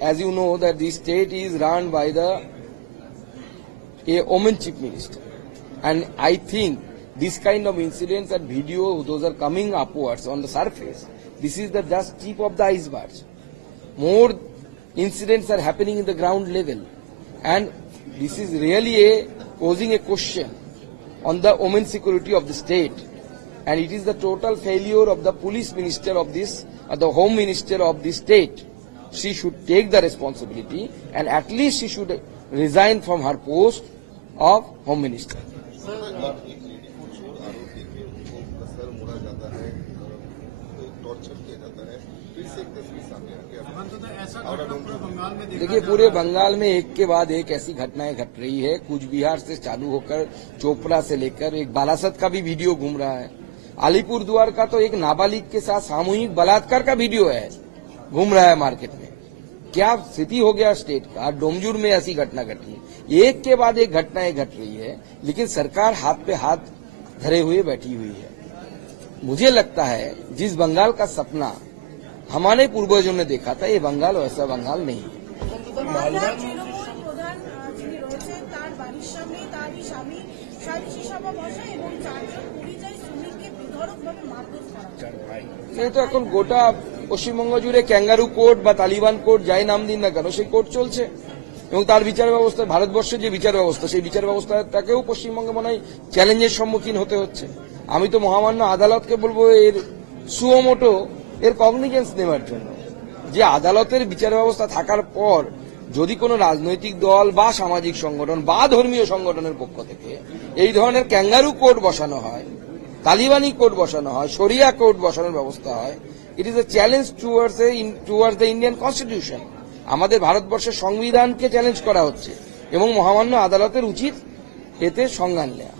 as you know, that this state is run by a woman chief minister, and I think this kind of incidents and video, those are coming upwards on the surface. This is the just tip of the iceberg. More incidents are happening in the ground level, and this is really posing a question on the women security of the state, and it is the total failure of the police minister of this, the home minister of this state. She should take the responsibility, and at least she should resign from her post of home minister. देखिए, पूरे बंगाल में एक के बाद एक ऐसी घटनाएं घट रही है। कूच बिहार से चालू होकर चोपड़ा से लेकर एक बालासत का भी वीडियो घूम रहा है। अलीपुरद्वार का तो एक नाबालिग के साथ सामूहिक बलात्कार का वीडियो है, घूम रहा है मार्केट में। क्या स्थिति हो गया स्टेट का। डोमजूर में ऐसी घटना घटी, एक के बाद एक घटनाएं घट रही है, लेकिन सरकार हाथ पे हाथ धरे हुए बैठी हुई है। मुझे लगता है जिस बंगाल का सपना हमारे पूर्वजों ने देखा था, ये बंगाल वैसा बंगाल नहीं है। ये तो এখন গোটা পশ্চিমবঙ্গ জুড়ে ক্যাঙ্গারু কোর্ট বা তালিবান কোর্ট যাই নাম দিন না কেন, সেই কোর্ট চলছে, এবং তার বিচার ব্যবস্থা, ভারতবর্ষের যে বিচার ব্যবস্থা, সেই বিচার ব্যবস্থাটাকেও পশ্চিমবঙ্গে মনে হয় চ্যালেঞ্জের সম্মুখীন হতে হচ্ছে। আমি তো মহামান্য আদালতকে বলবো এর সুমোটো এর কগনিজেন্স নেওয়ার জন্য, যে আদালতের বিচার ব্যবস্থা থাকার পর যদি কোনো রাজনৈতিক দল বা সামাজিক সংগঠন বা ধর্মীয় সংগঠনের পক্ষ থেকে এই ধরনের ক্যাঙ্গারু কোর্ট বসানো হয়, তালিবানি কোর্ট বসানো হয়, শরিয়া কোর্ট বসানোর ব্যবস্থা হয়, it is a challenge towards the Indian constitution. আমাদের ভারতবর্ষের সংবিধানকে চ্যালেঞ্জ করা হচ্ছে, এবং মহামান্য আদালতের উচিত এতে সংজ্ঞান নেওয়া।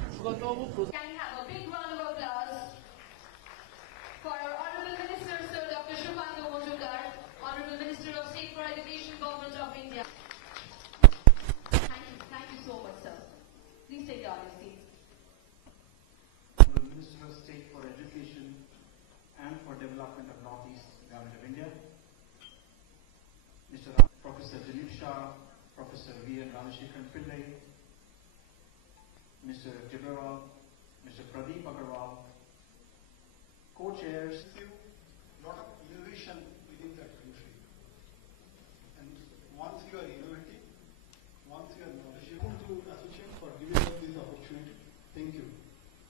Minister of State for Education and for Development of Northeast Government of India, Mr. Professor Dilip Shah, Professor V.N. Ramashekharan Pillai, Mr. Tiberal, Mr. Pradeep Agarwal, co-chairs.